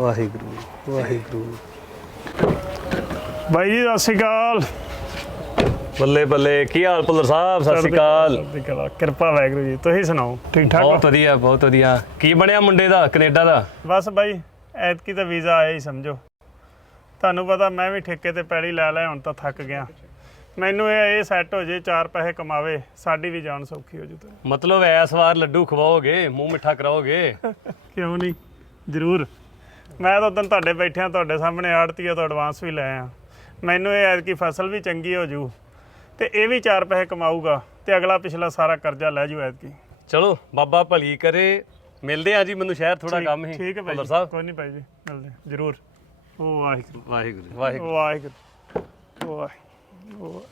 ਵਾਹਿਗੁਰੂ ਵਾਹਿਗੁਰੂ। ਬਾਈ ਜੀ ਸਤਿ ਸ਼੍ਰੀ ਅਕਾਲ। ਬੱਲੇ ਬੱਲੇ ਕੀ ਹਾਲ ਭੁੱਲਰ ਸਾਹਿਬ? ਸਤਿ ਸ਼੍ਰੀ ਅਕਾਲ। ਕਿਰਪਾ ਵਾਹਿਗੁਰੂ ਜੀ ਤੁਸੀਂ ਸੁਣਾਓ? ਠੀਕ ਠਾਕ ਬਹੁਤ? ਵਧੀਆ ਬਹੁਤ ਵਧੀਆ। ਕੀ ਬਣਿਆ ਮੁੰਡੇ ਦਾ ਕੈਨੇਡਾ ਦਾ? ਬਸ ਬਾਈ ਐਤਕੀ ਤਾਂ ਵੀਜ਼ਾ ਆਇਆ ਹੀ ਸਮਝੋ। ਤੁਹਾਨੂੰ ਪਤਾ ਮੈਂ ਵੀ ਠੇਕੇ ਤੇ ਪੈੜੀ ਲੈ ਲੈ ਹੁਣ ਤਾਂ ਥੱਕ ਗਿਆ। ਮੈਨੂੰ ਇਹ ਇਹ ਸੈੱਟ ਹੋ ਜੇ ਚਾਰ ਪੈਸੇ ਕਮਾਵੇ ਸਾਡੀ ਵੀ ਜਾਨ ਸੌਖੀ ਹੋ ਜੂ ਤੇ। ਮਤਲਬ ਐਸ ਵਾਰ ਲੱਡੂ ਖਵਾਓਗੇ ਮੂੰਹ ਮਿੱਠਾ ਕਰਾਓਗੇ? ਕਿਉਂ ਨਹੀਂ? ਜ਼ਰੂਰ। ਮੈਂ ਤਾਂ ਉਦੋਂ ਤੁਹਾਡੇ ਬੈਠਿਆਂ ਤੁਹਾਡੇ ਸਾਹਮਣੇ ਆੜਤੀਆ ਤੋਂ ਐਡਵਾਂਸ ਵੀ ਲੈ ਆ ਮੈਨੂੰ ਇਹ ਐਤਕੀ ਫਸਲ ਵੀ ਚੰਗੀ ਹੋ ਜੂ ਤੇ ਇਹ ਵੀ ਚਾਰ ਪੈਸੇ ਕਮਾਊਗਾ ਤੇ ਅਗਲਾ ਪਿਛਲਾ ਸਾਰਾ ਕਰਜ਼ਾ ਲੈ ਜੂ ਐਤਕੀ। ਚਲੋ ਬਾਬਾ ਭਲੀ ਕਰੇ। ਮਿਲਦੇ ਆ ਜੀ ਮੈਨੂੰ ਸ਼ਹਿਰ ਥੋੜਾ ਕੰਮ ਹੀ। ਠੀਕ ਹੈ ਭਾਈ ਸਾਹਿਬ। ਕੋਈ ਨਹੀਂ ਭਾਈ ਜੀ ਮਿਲਦੇ ਜ਼ਰੂਰ। ਵਾਹਿਗੁਰੂ। ਵਾਹਿਗੁਰੂ। ਵਾਹਿਗੁਰੂ। ਵਾਹਿਗੁਰੂ। ਵਾਹਿਗੁਰੂ